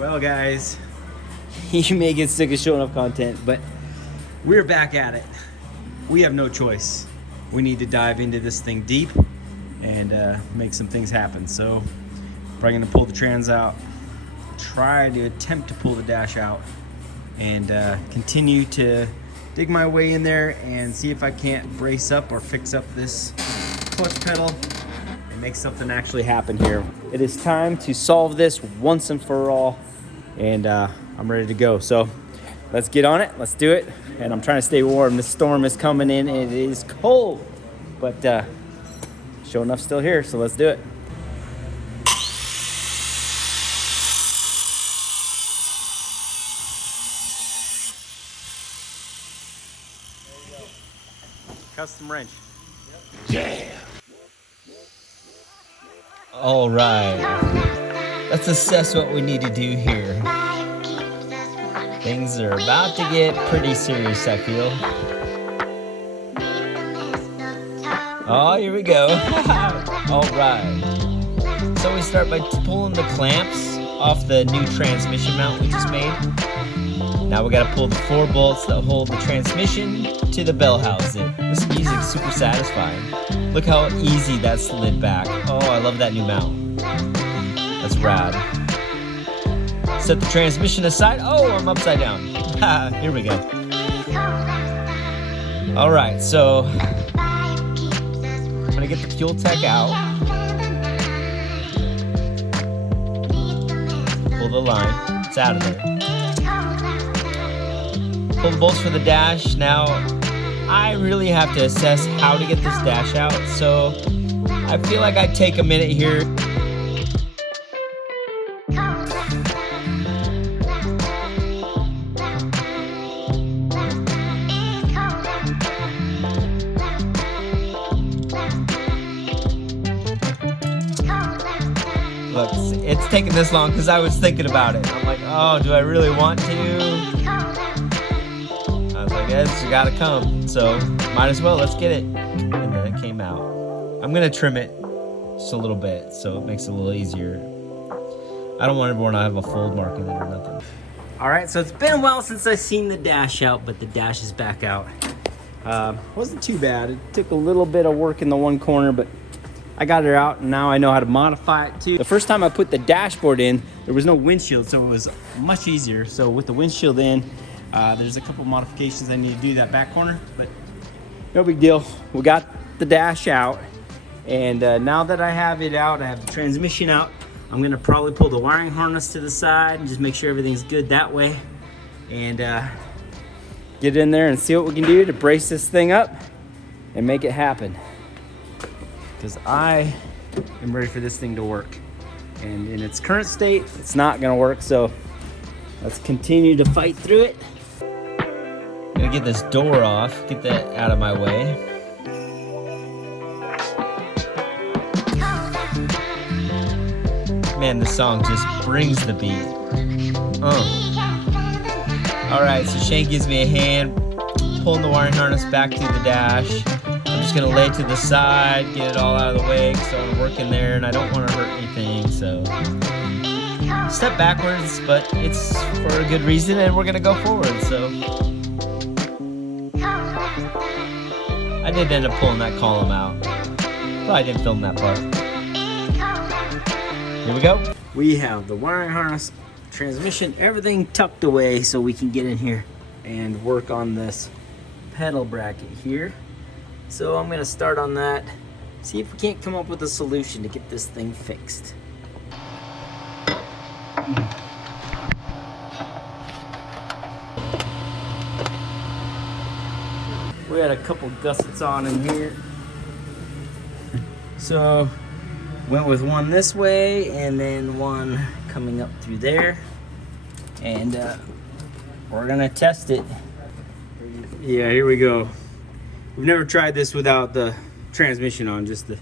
Well, guys, you may get sick of showing up content, but we're back at it. We have no choice. We need to dive into this thing deep and make some things happen. So, probably gonna pull the trans out, try to attempt to pull the dash out, and continue to dig my way in there and see if I can't brace up or fix up this clutch pedal and make something actually happen here. It is time to solve this once and for all, and I'm ready to go. So let's get on it, let's do it. And I'm trying to stay warm. The storm is coming in and it is cold, but sure enough, still here, so let's do it. Custom wrench. Yeah. All right. Let's assess what we need to do here. Things are about to get pretty serious, I feel. Oh, here we go. All right. So we start by pulling the clamps off the new transmission mount we just made. Now we gotta pull the 4 bolts that hold the transmission to the bell housing. This music's super satisfying. Look how easy that slid back. Oh, I love that new mount. That's rad. Set the transmission aside. Oh, I'm upside down. Here we go. All right, so I'm gonna get the fuel tech out. Pull the line. It's out of there. Pull the bolts for the dash. Now, I really have to assess how to get this dash out, so I feel like I'd take a minute here. Look, it's taking this long because I was thinking about it. I'm like, oh, do I really want to? I guess you gotta come, so might as well, let's get it. And then it came out. I'm gonna trim it just a little bit so it makes it a little easier. I don't want everyone to have a fold mark in it or nothing. All right, so it's been a while since I've seen the dash out, but the dash is back out. Wasn't too bad. It took a little bit of work in the one corner, but I got it out, and now I know how to modify it too. The first time I put the dashboard in, there was no windshield, so it was much easier. So with the windshield in, there's a couple modifications I need to do that back corner, but no big deal. We got the dash out, and now that I have it out, I have the transmission out, I'm gonna probably pull the wiring harness to the side and just make sure everything's good that way, and get in there and see what we can do to brace this thing up and make it happen. Because I am ready for this thing to work. And in its current state, it's not gonna work, so let's continue to fight through it. Gonna get this door off, get that out of my way. Man, this song just brings the beat. All right, so Shane gives me a hand, pulling the wiring harness back to the dash. I'm just gonna lay it to the side, get it all out of the way, because I want to work in there and I don't want to hurt anything, so. Step backwards, but it's for a good reason and we're gonna go forward, so. I did end up pulling that column out. Probably didn't film that part. Here we go. We have the wiring harness, transmission, everything tucked away so we can get in here and work on this pedal bracket here. So I'm gonna start on that, see if we can't come up with a solution to get this thing fixed. We had a couple gussets on in here. So went with one this way and then one coming up through there. And we're gonna test it. Yeah, here we go. We've never tried this without the transmission on, just the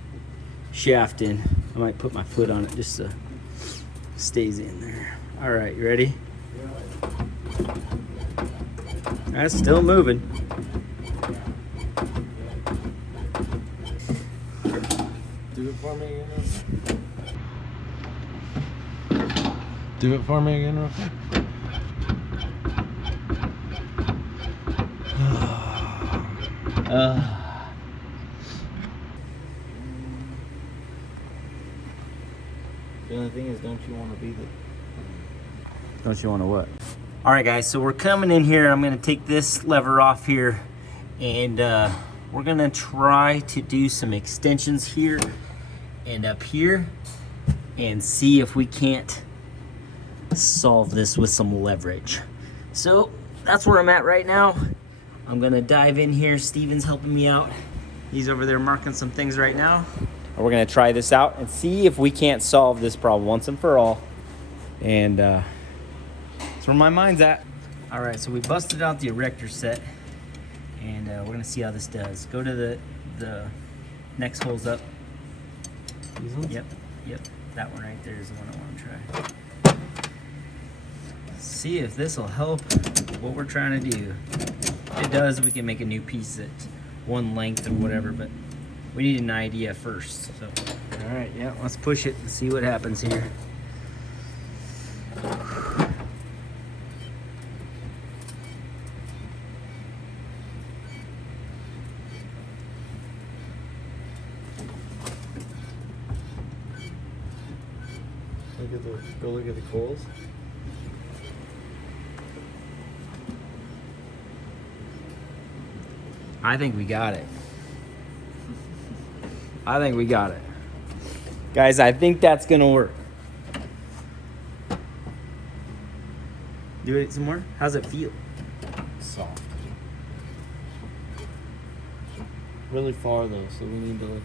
shaft in. I might put my foot on it just so it stays in there. All right, you ready? That's still moving. Do it for me. Do it for me again real quick. The only thing is, don't you want to be the... Don't you want to what? All right, guys, so we're coming in here. I'm going to take this lever off here, and we're going to try to do some extensions here and up here and see if we can't solve this with some leverage. So that's where I'm at right now. I'm going to dive in here. Steven's helping me out. He's over there marking some things right now. We're going to try this out and see if we can't solve this problem once and for all. And that's where my mind's at. All right, so we busted out the erector set, and we're going to see how this does. Go to the next holes up. These ones? Yep. That one right there is the one I want to try. See if this will help what we're trying to do. If it does, we can make a new piece that's one length or whatever, but we need an idea first. So, all right, yeah, let's push it and see what happens here. Go look at the coals. I think we got it. Guys, I think that's gonna work. Do it some more. How's it feel? Soft. Really far though, so we need to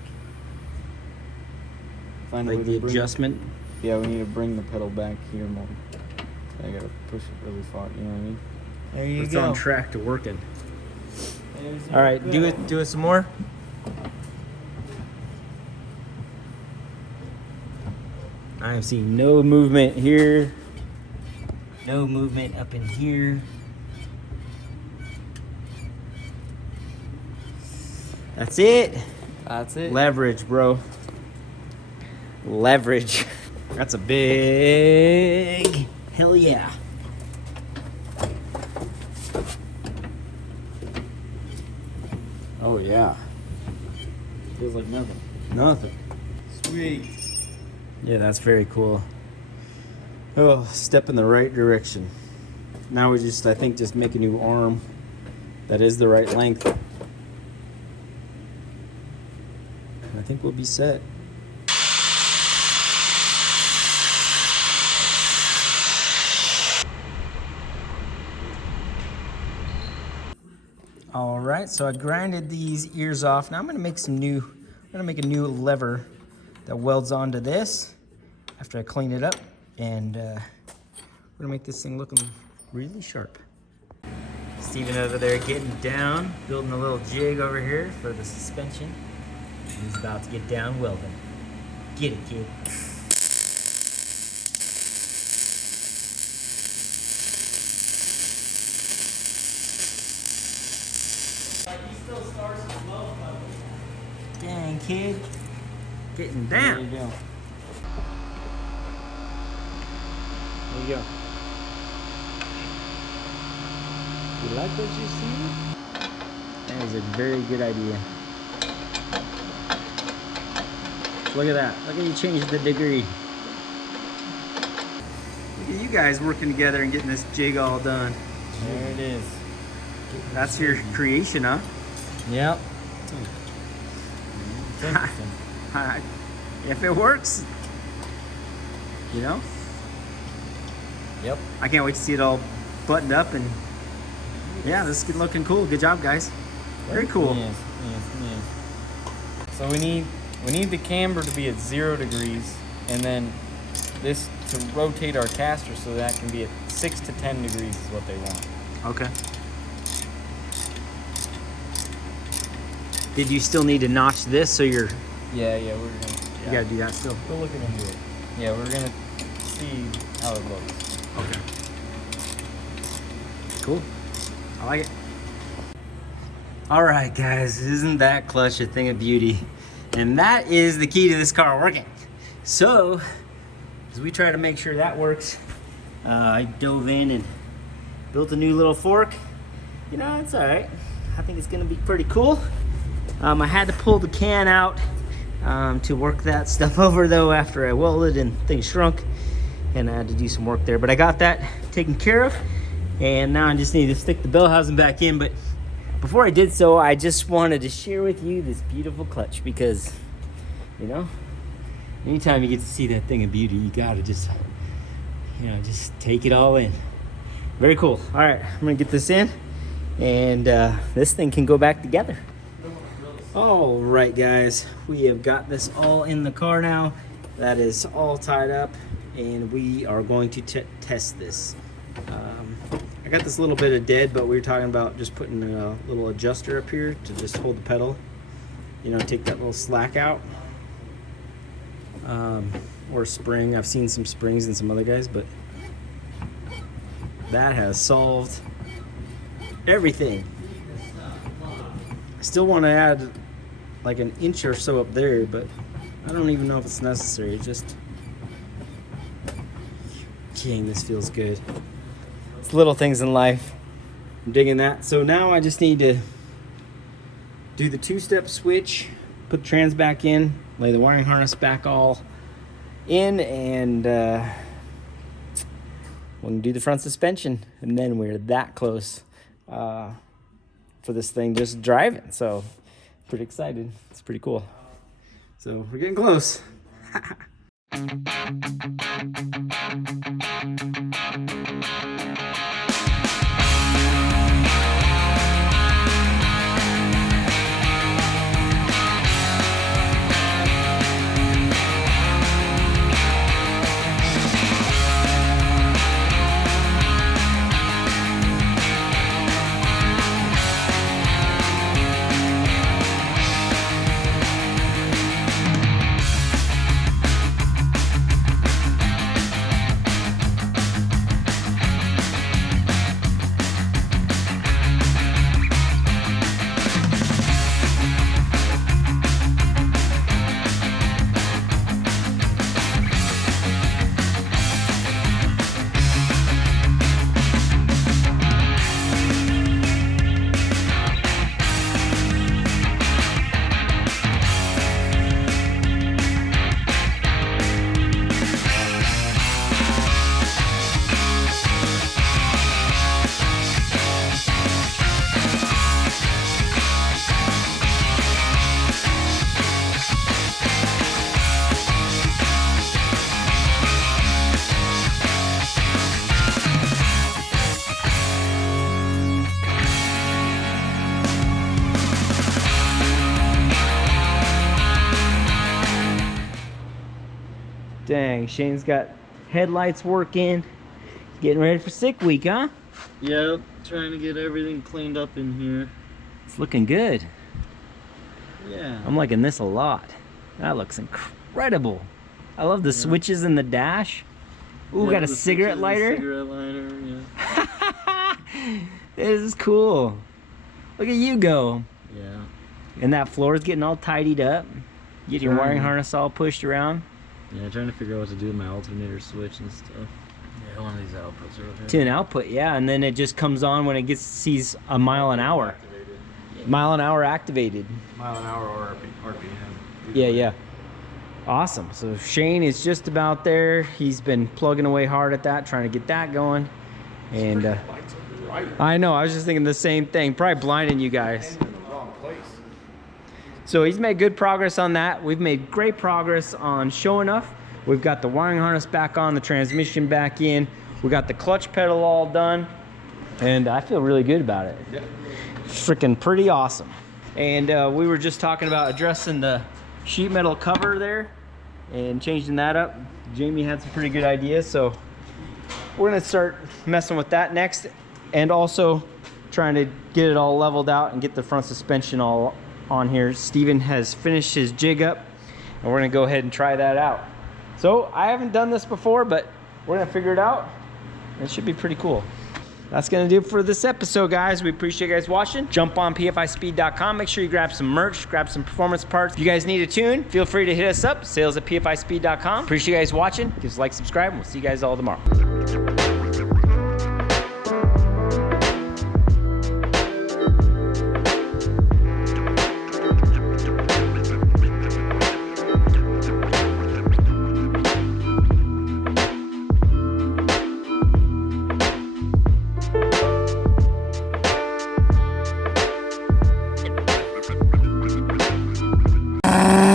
find a way Like to the bring- adjustment. Yeah, we need to bring the pedal back here more. I gotta push it really far, you know what I mean? There you It's go. on track to working. There's All right, do it some more. I am seeing no movement here. No movement up in here. That's it. That's it. Leverage, bro. Leverage. That's a big hell yeah. Oh yeah. Feels like nothing. Nothing. Sweet. Yeah, that's very cool. Oh, step in the right direction. Now we just, I think, just make a new arm that is the right length. And I think we'll be set. All right, so I grinded these ears off. Now I'm gonna make a new lever that welds onto this after I clean it up, and we're gonna make this thing looking really sharp. Steven over there getting down, building a little jig over here for the suspension. He's about to get down welding. Get it, kid. Dang, kid. Getting There down. you go. There you go. You like what you see? That is a very good idea. Look at that. Look at you change the degree. Look at you guys working together and getting this jig all done. There it is. That's your creation, huh? Yep. It's interesting. If it works, you know? Yep. I can't wait to see it all buttoned up, and yeah, this is looking cool. Good job, guys. Very cool. Yes, yes, yes. So we need the camber to be at 0 degrees, and then this to rotate our caster so that can be at 6 to 10 degrees is what they want. Okay. Did you still need to notch this so you're... Yeah, we're gonna. You gotta do that still. We're looking into it. Yeah, we're gonna see how it looks. Okay. Cool. I like it. All right, guys, isn't that clutch a thing of beauty? And that is the key to this car working. So, as we try to make sure that works, I dove in and built a new little fork. You know, it's all right. I think it's gonna be pretty cool. I had to pull the can out to work that stuff over though after I welded and things shrunk, and I had to do some work there. But I got that taken care of, and now I just need to stick the bell housing back in. But before I did so, I just wanted to share with you this beautiful clutch because, you know, anytime you get to see that thing of beauty, you gotta just, you know, just take it all in. Very cool. All right, I'm gonna get this in, and this thing can go back together. All right, guys, we have got this all in the car now. That is all tied up, and we are going to test this. I got this little bit of dead, but we were talking about just putting a little adjuster up here to just hold the pedal, you know, take that little slack out, or spring. I've seen some springs in some other guys, but that has solved everything. I still want to add like an inch or so up there, but I don't even know if it's necessary. Just, dang, this feels good. It's little things in life. I'm digging that. So now I just need to do the two-step switch, put the trans back in, lay the wiring harness back all in, and we're gonna do the front suspension, and then we're that close for this thing just driving. So pretty excited. It's pretty cool. So we're getting close. Dang, Shane's got headlights working. Getting ready for sick week, huh? Yep, trying to get everything cleaned up in here. It's looking good. Yeah. I'm liking this a lot. That looks incredible. I love the switches in the dash. Ooh, Yeah, got a the cigarette switches, lighter. Cigarette lighter, yeah. This is cool. Look at you go. Yeah. And that floor is getting all tidied up. Get your wiring Trying. harness all pushed around. Yeah, trying to figure out what to do with my alternator switch and stuff. Yeah, one of these outputs are over here. To an output, yeah, and then it just comes on when it sees a mile an hour. Mile an hour activated. Mile an hour or RPM. Yeah, yeah. Awesome. So Shane is just about there. He's been plugging away hard at that, trying to get that going. And I know, I was just thinking the same thing. Probably blinding you guys. So he's made good progress on that. We've made great progress on SHO'NUFF. We've got the wiring harness back on, the transmission back in. We got the clutch pedal all done. And I feel really good about it. Yeah. Freaking pretty awesome. And we were just talking about addressing the sheet metal cover there and changing that up. Jamie had some pretty good ideas, so we're gonna start messing with that next, and also trying to get it all leveled out and get the front suspension all on here. Steven has finished his jig up, and we're gonna go ahead and try that out. So I haven't done this before, but we're gonna figure it out. It should be pretty cool. That's gonna do it for this episode, guys. We appreciate you guys watching. Jump on pfispeed.com. Make sure you grab some merch, grab some performance parts. If you guys need a tune, feel free to hit us up, sales@pfispeed.com. Appreciate you guys watching. Give us a like, subscribe, and we'll see you guys all tomorrow. it.